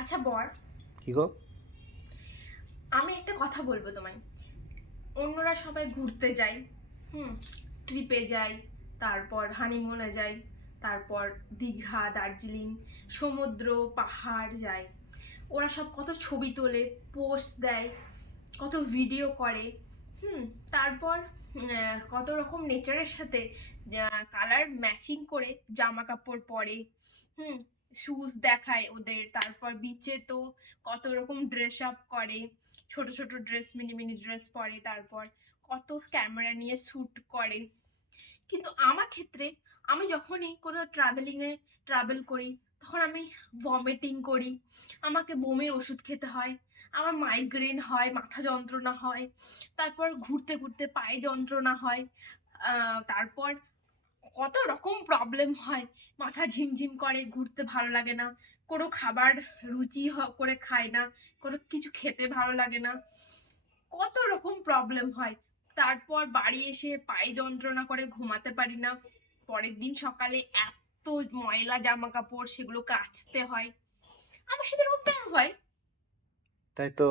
আচ্ছা বর, কি গো? আমি একটা কথা বলবো তোমায়। অন্যরা সবাই ঘুরতে যায়, হুম, ট্রিপে যায়, তারপর হানিমুনে যায়, তারপর দীঘা, দার্জিলিং, সমুদ্র, পাহাড় যায়। ওরা সব কত ছবি তোলে, পোস্ট দেয়, কত ভিডিও করে, হুম, তারপর কত রকম নেচারের সাথে কালার ম্যাচিং করে জামা কাপড় পরে, হুম, শুজ দেখায় ওদের, তারপর বিচে তো কত রকম ড্রেস আপ করে, ছোট ছোট ড্রেস, মিনি মিনি ড্রেস পরে, তারপর কত ক্যামেরা নিয়ে শুট করে। কিন্তু আমার ক্ষেত্রে, আমি যখনই কোনো ট্রাভেল করি, তখন আমি ভমিটিং করি, আমাকে বমির ওষুধ খেতে হয়, আমার মাইগ্রেন হয়, মাথা যন্ত্রণা হয়, তারপর ঘুরতে ঘুরতে পায়ে যন্ত্রণা হয়, তারপর কত রকম প্রবলেম হয়, মাথা ঝিমঝিম করে, ঘুরতে ভালো লাগে না, কোনো খাবার করে খাই না, কোনো কিছু খেতে ভালো লাগে না, কত রকম প্রবলেম হয়। তারপর বাড়ি এসে পায়ে যন্ত্রণা করে, ঘুমাতে পারি না, পরের দিন সকালে এত ময়লা জামা কাপড়, সেগুলো কাচতে হয়। আমার সাথে এরকম কেন হয়? তাই তো।